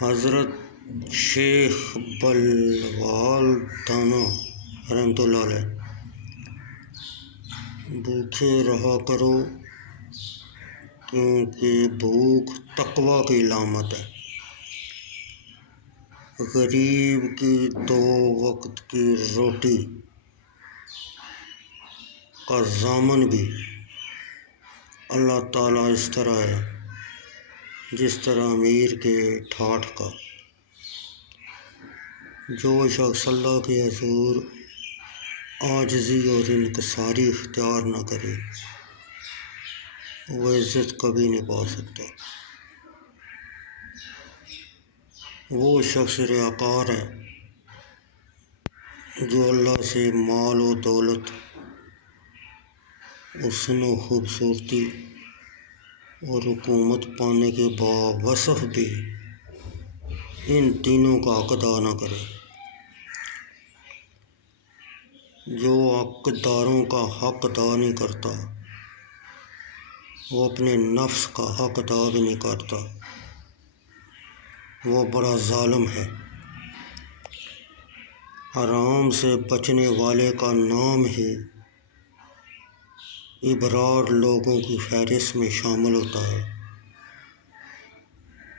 حضرت شیخ بلوال دانا رحمۃ اللہ علیہ: بھوکے رہا کرو کیونکہ بھوک تقویٰ کی علامت ہے۔ غریب کی 2 وقت کی روٹی کا ضامن بھی اللہ تعالیٰ اس طرح ہے جس طرح امیر کے ٹھاٹھ کا۔ جو شخص اللہ کے حضور عاجزی اور انکساری اختیار نہ کرے وہ عزت کبھی نہیں پا سکتا۔ وہ شخص ریاکار ہے جو اللہ سے مال و دولت، حسن و خوبصورتی اور حکومت پانے کے باوصف بھی ان تینوں کا حق ادا نہ کرے۔ جو حقداروں کا حق ادا نہیں کرتا وہ اپنے نفس کا حق ادا بھی نہیں کرتا، وہ بڑا ظالم ہے۔ حرام سے بچنے والے کا نام ہی ابرار لوگوں کی فہرست میں شامل ہوتا ہے۔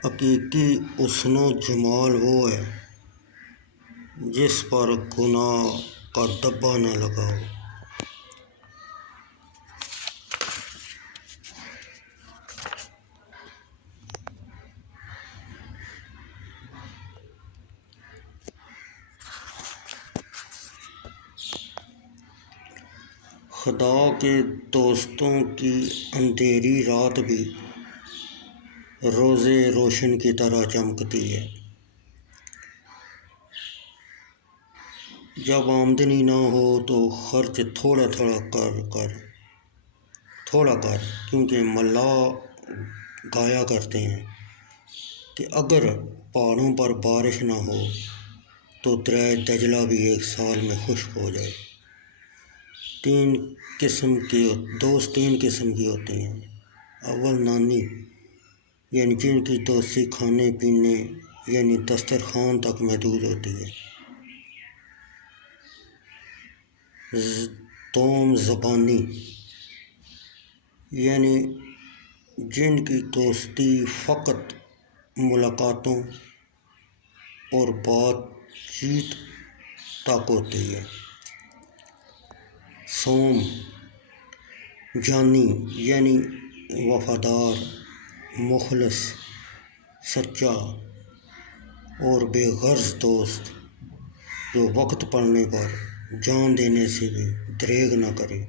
حقیقی حسن و جمال وہ ہے جس پر گناہ کا دبا نہ لگا ہو۔ خدا کے دوستوں کی اندھیری رات بھی روزے روشن کی طرح چمکتی ہے۔ جب آمدنی نہ ہو تو خرچ تھوڑا کر کیونکہ ملا گایا کرتے ہیں کہ اگر پہاڑوں پر بارش نہ ہو تو دریا دجلہ بھی 1 سال میں خشک ہو جائے۔ دوست 3 قسم کی ہوتے ہیں۔ اول نانی، یعنی جن کی دوستی کھانے پینے یعنی دسترخوان تک محدود ہوتی ہے۔ دوم زبانی، یعنی جن کی دوستی فقط ملاقاتوں اور بات چیت تک ہوتی ہے۔ سوم جانی، یعنی وفادار، مخلص، سچا اور بے غرض دوست جو وقت پڑنے پر جان دینے سے بھی دریغ نہ کرے۔